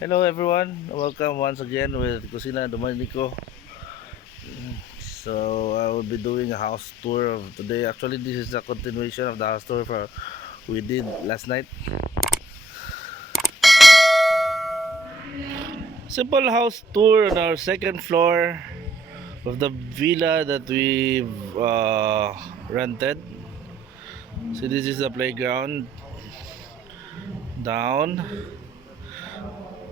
Hello everyone, welcome once again with Kusina Domenico. So I will be doing a house tour of today. Actually, this is a continuation of the house tour we did last night. Simple house tour on our second floor of the villa that we rented. So this is the playground down.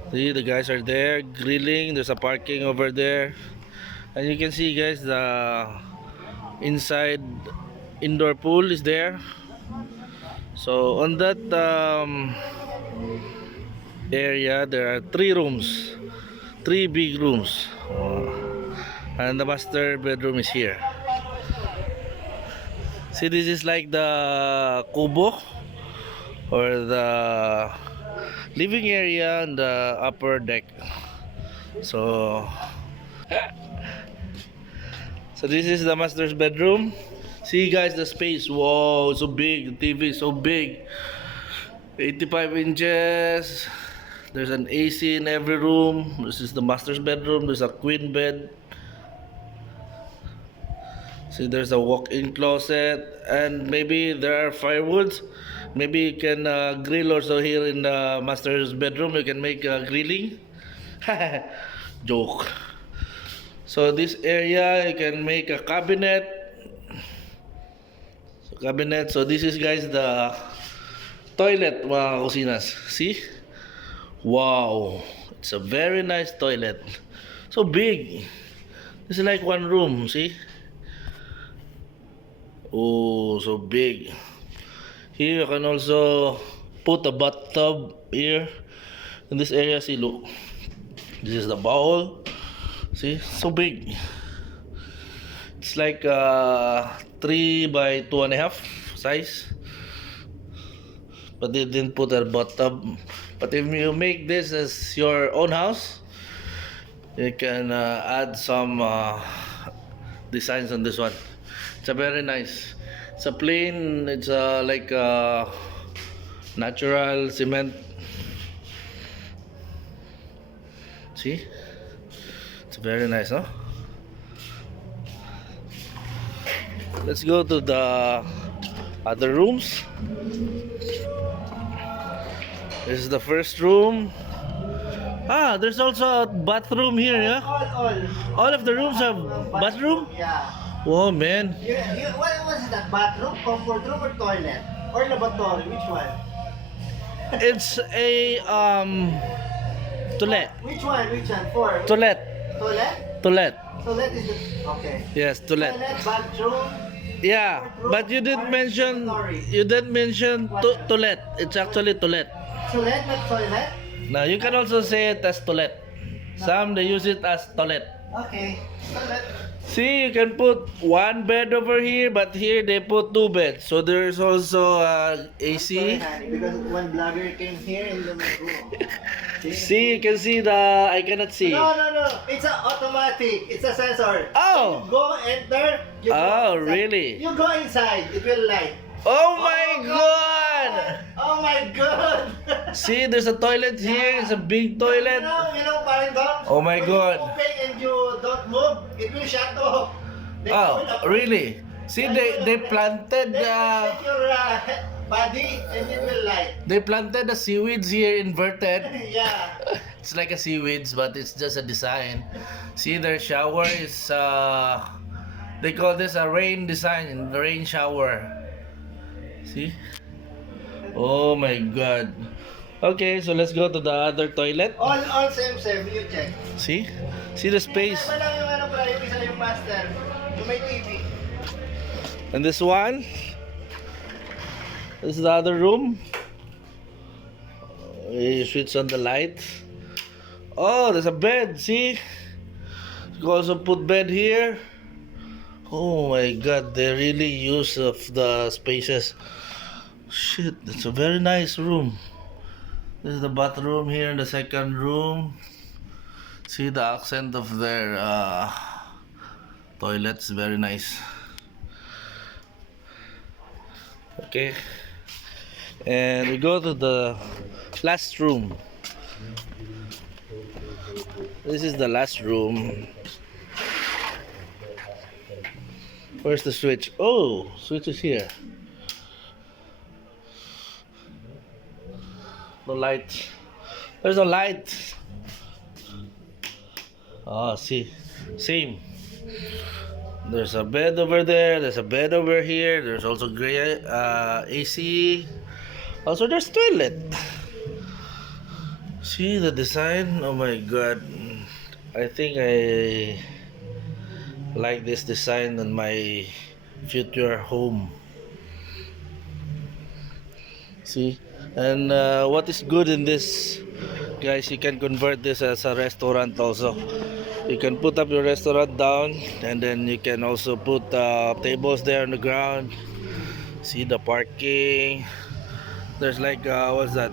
See, the guys are there grilling. There's a parking over there, and you can see, guys, the inside indoor pool is there. So on that area there are three rooms, three big rooms. And the master bedroom is here. See, this is like the kubo, or the living area on the upper deck. So this is the master's bedroom. See, guys, the space. Whoa, so big. The TV is so big. 85 inches. There's an AC in every room. This is the master's bedroom. There's a queen bed. See, there's a walk-in closet, and maybe there are firewoods. Maybe you can grill also here in the master's bedroom. You can make grilling. Joke. So this area you can make a cabinet. So this is, guys, the toilet, mga kusinas. See? Wow. It's a very nice toilet. So big. This is like one room, see? Oh, so big. Here you can also put a bathtub here. In this area, see, look. This is the bowl. See? So big. It's like 3 by 2.5 size. But they didn't put a bathtub. But if you make this as your own house, you can add some designs on this one. It's a very nice. It's a plain. It's like natural cement. See, it's very nice, huh? Let's go to the other rooms. This is the first room. Ah, there's also a bathroom here, yeah? All of the rooms have bathroom? Yeah. Oh, man. What was that? Bathroom, comfort room, or toilet? Or lavatory? Which one? It's a toilet. Which one? Which one? For? Toilet. Toilet? Toilet. Toilet is the... Okay. Yes, toilet. Toilet, bathroom. Yeah, but you didn't mention toilet. It's actually toilet. Toilet, not toilet? Now you can also say it as toilet. Some they use it as toilet. Okay. Toilet. See, you can put one bed over here, but here they put two beds. So there's also AC. Sorry, honey, because one blogger came here in the room. See, you can see the. I cannot see. No. It's a automatic. It's a sensor. Oh. You go, enter. You go Oh, inside. really? You go inside. It will light. Oh my God! Oh my God! See, there's a toilet here. It's a big toilet. You know, parang doon. Oh my when God. you open and you don't move, it will shut off. Then you will Oh, open. really? See, they planted Then you will set your body and it will light. they planted the seaweeds here inverted. Yeah. It's like a seaweeds, but it's just a design. See, their shower is they call this a rain design, rain shower. See? Oh my God. Okay, so let's go to the other toilet. All same. You check. See? See the space. Iba lang yung ano, private, isa yung master. Yung may TV. And this one. This is the other room. You switch on the light. Oh, there's a bed. See? You can also put bed here. Oh my God, they really use of the spaces. Shit, it's a very nice room. This is the bathroom here in the second room. See the accent of their toilets, very nice. Okay, and we go to the last room. This is the last room. Where's the switch? Oh, switch is here. No light. There's no light. Oh, see. Same. There's a bed over there. There's a bed over here. There's also gray AC. Also, there's toilet. See the design? Oh my god. I think I like this design on my future home. See? And what is good in this, guys, you can convert this as a restaurant also. You can put up your restaurant down, and then you can also put tables there on the ground. See the parking. There's like, what's that?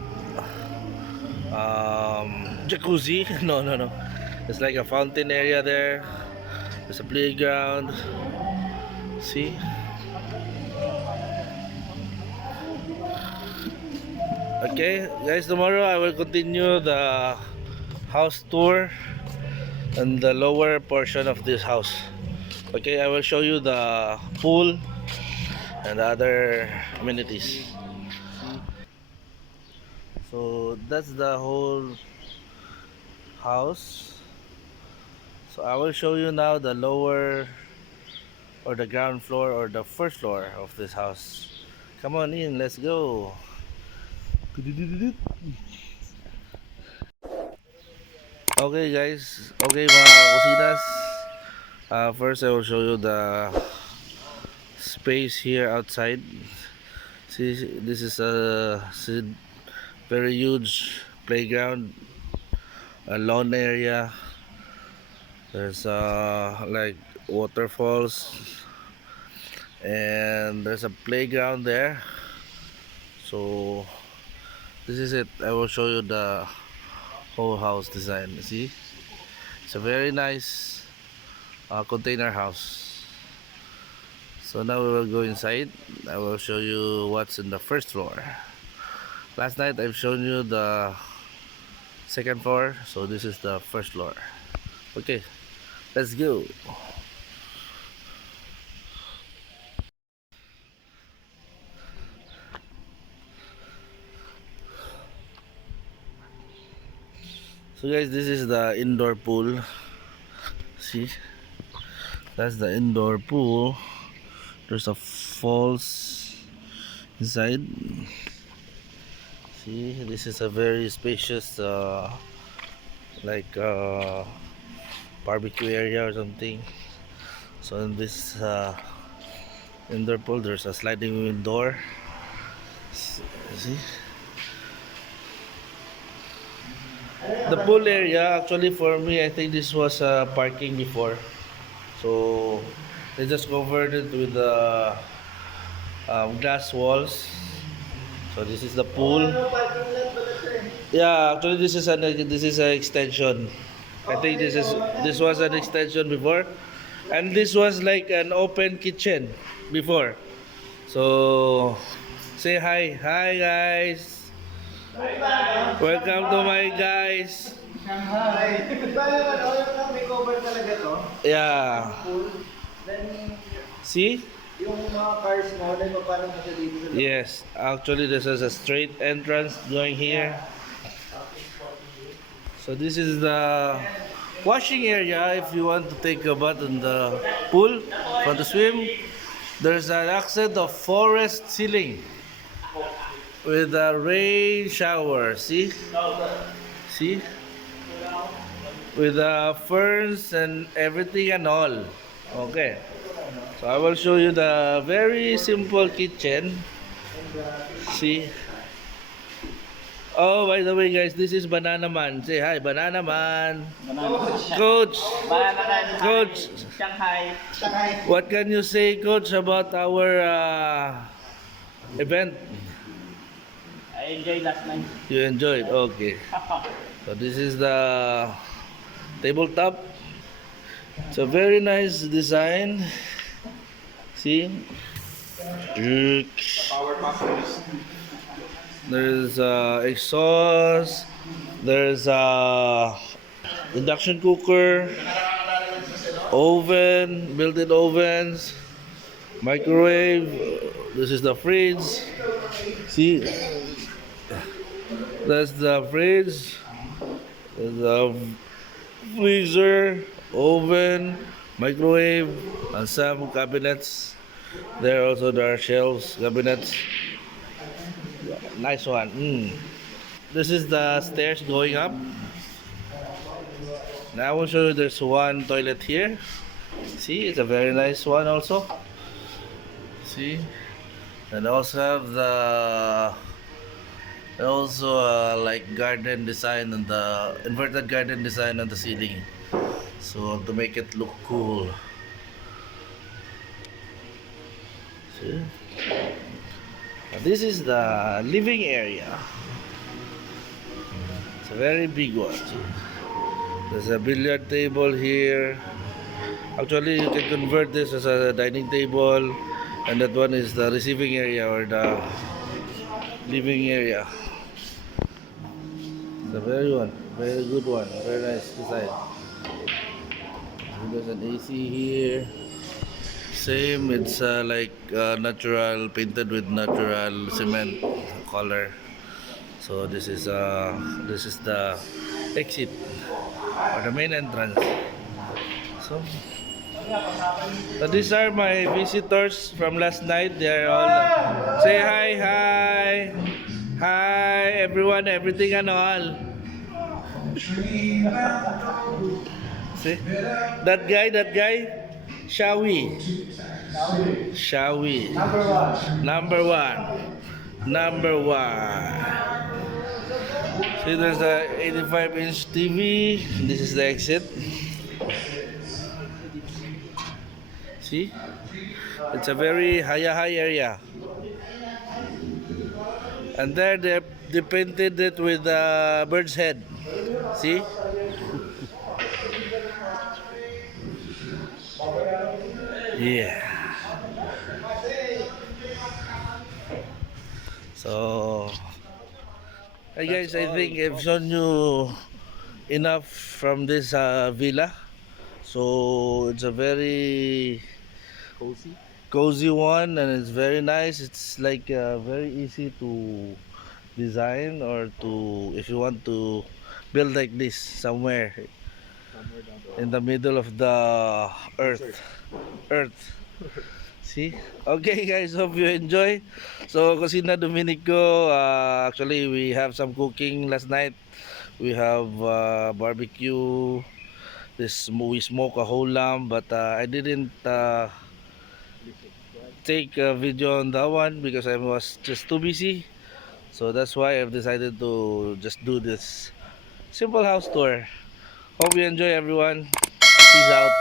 Jacuzzi? No, no, no. It's like a fountain area there. There's a playground. See? Okay, guys, tomorrow I will continue the house tour and the lower portion of this house. Okay, I will show you the pool and other amenities. So that's the whole house. So I will show you now the lower or the ground floor or the first floor of this house. Come on in, let's go. Okay guys, okay mga kusinas. First I will show you the space here outside. See, this is a very huge playground, a lawn area. There's like waterfalls, and there's a playground there. So this is it. I will show you the whole house design. See, it's a very nice container house. So now we will go inside. I will show you what's in the first floor. Last night I've shown you the second floor, so this is the first floor. Okay, let's go. So guys, this is the indoor pool. See, that's the indoor pool. There's a falls inside. See, this is a very spacious like barbecue area or something. So in this indoor pool, there's a sliding door. See, the pool area actually for me, I think this was parking before. So they just covered it with the glass walls. So this is the pool. Ano, parking lot pala ito eh. Yeah, actually this is an extension. I think this was an extension before, and this was like an open kitchen before. So say hi guys. Welcome to my guys. Shanghai. Ba naman, yung may cover talaga to? Yeah. Pool. Then, See? yung mga cars mo, then paano mo siya dito sa loob? Yes. Actually, this is a straight entrance going here. So this is the washing area if you want to take a bath in the pool, want to swim. There's an accent of forest ceiling with a rain shower. See? See? With ferns and everything and all. Okay. So I will show you the very simple kitchen. See? Oh, by the way, guys, this is Banana Man. Say hi, Banana Man. Coach. Coach. Shanghai. Shanghai. What can you say, Coach, about our event? I enjoyed last night. You enjoyed? Okay. So this is the tabletop. It's a very nice design. See? There's exhaust. There's a induction cooker, oven, built-in ovens, microwave. This is the fridge. See, that's the fridge. There's the freezer, oven, microwave, and some cabinets. There also there are shelves, cabinets. Nice one. This is the stairs going up. Now I will show you there's one toilet here. See, it's a very nice one also. See, and also have the also like garden design and the inverted garden design on the ceiling. So to make it look cool. See, and this is the living area. It's a very big one. See? There's a billiard table here. Actually, you can convert this as a dining table, and that one is the receiving area or the living area. It's a very good one, very nice design. There's an AC here. Same, it's like natural, painted with natural cement color. So this is the exit or the main entrance. So these are my visitors from last night. They are all say hi everyone, everything and all. See that guy, Shawi, Shawi, number one. See, there's a 85-inch TV. This is the exit. See, it's a very high area, and there they painted it with a bird's head. See, yeah. So, hey guys, I think I've shown you enough from this villa. So it's a very cozy one, and it's very nice. It's like very easy to design, or to if you want to build like this somewhere in the middle of the earth. See, okay guys, hope you enjoy. So Cocina Dominico, actually we have some cooking last night. We have barbecue. We smoke a whole lamb, but I didn't take a video on that one because I was just too busy. So that's why I've decided to just do this simple house tour. Hope you enjoy, everyone. Peace out.